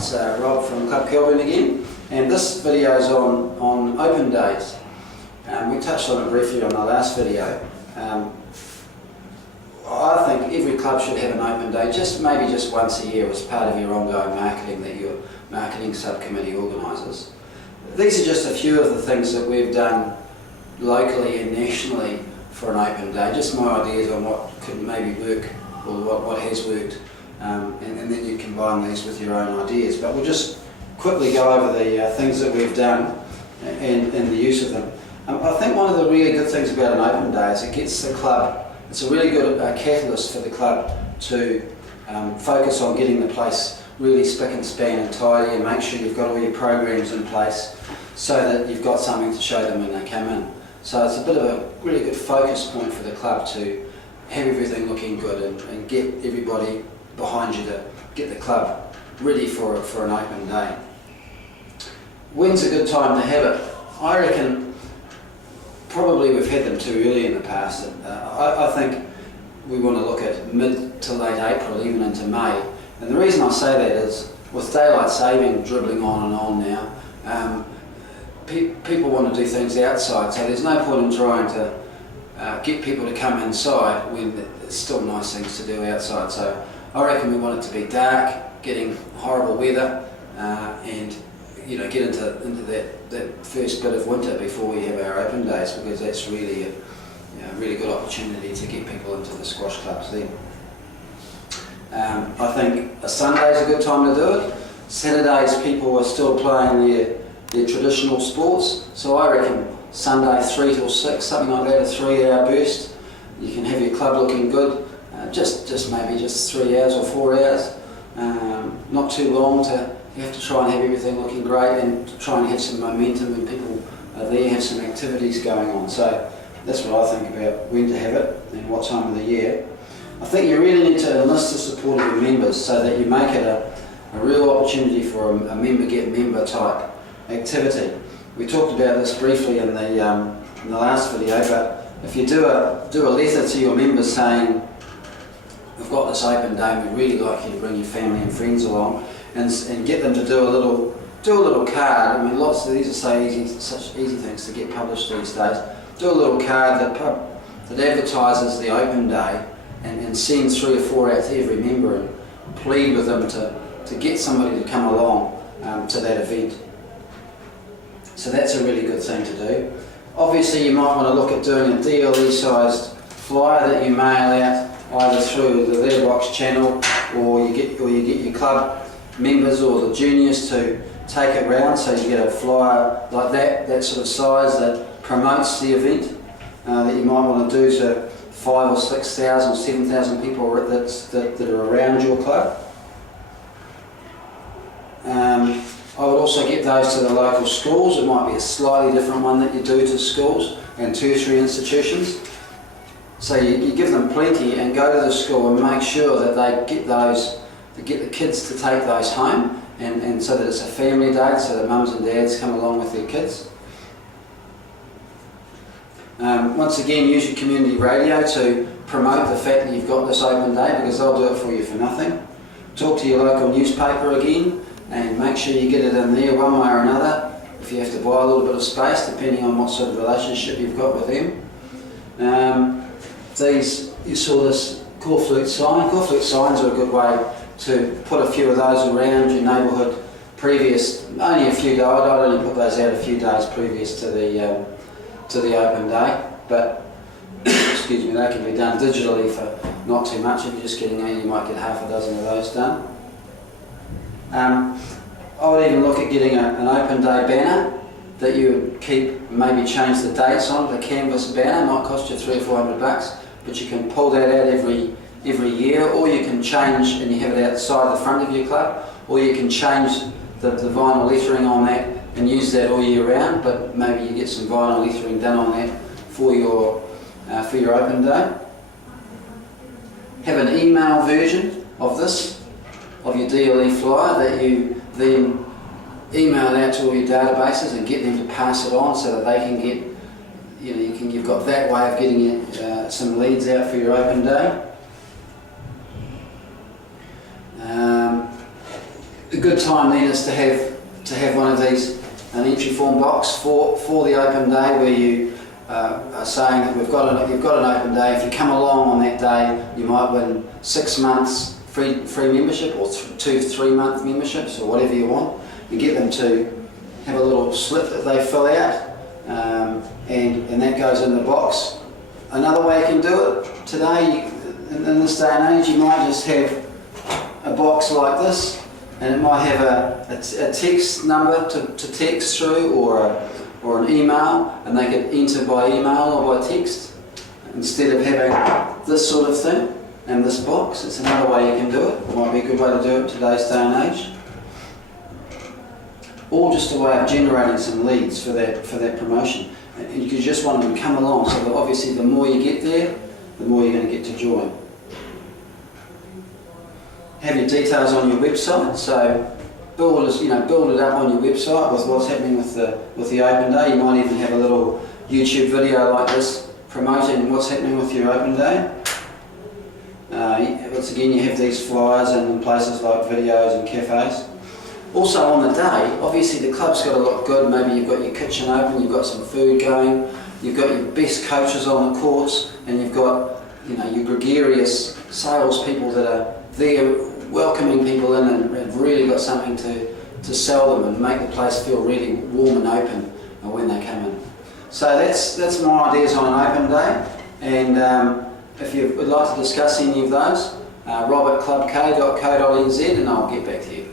It's Rob from Club Kelvin again, and this video is on open days. We touched on it briefly on the last video. I think every club should have an open day, maybe just once a year as part of your ongoing marketing that your marketing subcommittee organises. These are just a few of the things that we've done locally and nationally for an open day, just my ideas on what could maybe work or what has worked, and then you combine these with your own ideas. But we'll just quickly go over the things that we've done and the use of them. I think one of the really good things about an open day is it gets the club, it's a really good catalyst for the club to focus on getting the place really spick and span and tidy, and make sure you've got all your programs in place so that you've got something to show them when they come in. So it's a bit of a really good focus point for the club to have everything looking good and get everybody behind you to get the club ready for an open day. When's a good time to have it? I reckon probably we've had them too early in the past. I think we want to look at mid to late April, even into May. And the reason I say that is with daylight saving dribbling on and on now, people want to do things outside, so there's no point in trying to get people to come inside when there's still nice things to do outside. So I reckon we want it to be dark, getting horrible weather, and get into that first bit of winter before we have our open days, because that's really a really good opportunity to get people into the squash clubs then. I think a Sunday's a good time to do it. Saturdays people are still playing their traditional sports, so I reckon Sunday 3 till 6, something like that, a 3-hour burst. You can have your club looking good, maybe just 3 hours or 4 hours, not too long you have to try and have everything looking great and try and have some momentum when people are there, have some activities going on. So that's what I think about when to have it and what time of the year. I think you really need to enlist the support of your members so that you make it a real opportunity for a member get member type activity. We talked about this briefly in the last video, but if you do a letter to your members saying, we've got this open day, we'd really like you to bring your family and friends along, and get them to do a little card. I mean, lots of these are such easy things to get published these days. Do a little card that advertises the open day and send 3 or 4 out to every member and plead with them to get somebody to come along to that event. So that's a really good thing to do. Obviously you might want to look at doing a DLE sized flyer that you mail out either through the letterbox channel, or you get your club members or the juniors to take it round, so you get a flyer like that sort of size that promotes the event that you might want to do to 5,000 or 6,000 or 7,000 people that are around your club. I would also get those to the local schools. It might be a slightly different one that you do to schools and tertiary institutions. So you give them plenty and go to the school and make sure that they get the kids to take those home, and so that it's a family day, so that mums and dads come along with their kids. Once again, use your community radio to promote the fact that you've got this open day, because they'll do it for you for nothing. Talk to your local newspaper again, and make sure you get it in there one way or another, if you have to buy a little bit of space, depending on what sort of relationship you've got with them. You saw this corflute sign. Corflute signs are a good way to put a few of those around your neighbourhood only a few days. I'd only put those out a few days previous to the open day, but excuse me, they can be done digitally for not too much. If you're just getting in, you might get half a dozen of those done. I would even look at getting an open day banner that you would keep, maybe change the dates on. The canvas banner might cost you $300 or $400, but you can pull that out every year, or you can change and you have it outside the front of your club, or you can change the vinyl lettering on that and use that all year round, but maybe you get some vinyl lettering done on that for your open day. Have an email version of your DLE flyer that you then email out to all your databases and get them to pass it on, so that they can get, you've got that way of getting some leads out for your open day. good time then is to have one of these, an entry form box for the open day, where you are saying that you've got an open day. If you come along on that day, you might win 6 months free membership, or 2 to 3 month memberships, or whatever you want. You get them to have a little slip that they fill out, and that goes in the box. Another way you can do it today, in this day and age, you might just have a box like this, and it might have a text number to text through, or an email, and they could enter by email or by text, instead of having this sort of thing and this box. It's another way you can do it. It might be a good way to do it in today's day and age. Or just a way of generating some leads for that promotion. And you just want them to come along, so that obviously the more you get there, the more you're going to get to join. Have your details on your website, so build it up on your website with what's happening with the open day. You might even have a little YouTube video like this promoting what's happening with your open day. Once again, you have these flyers in places like videos and cafes. Also on the day, obviously the club's got to look good. Maybe you've got your kitchen open, you've got some food going, you've got your best coaches on the courts, and you've got your gregarious salespeople that are there welcoming people in and have really got something to sell them and make the place feel really warm and open when they come in. So that's my ideas on an open day, and if you would like to discuss any of those, rob@clubk.co.nz, and I'll get back to you.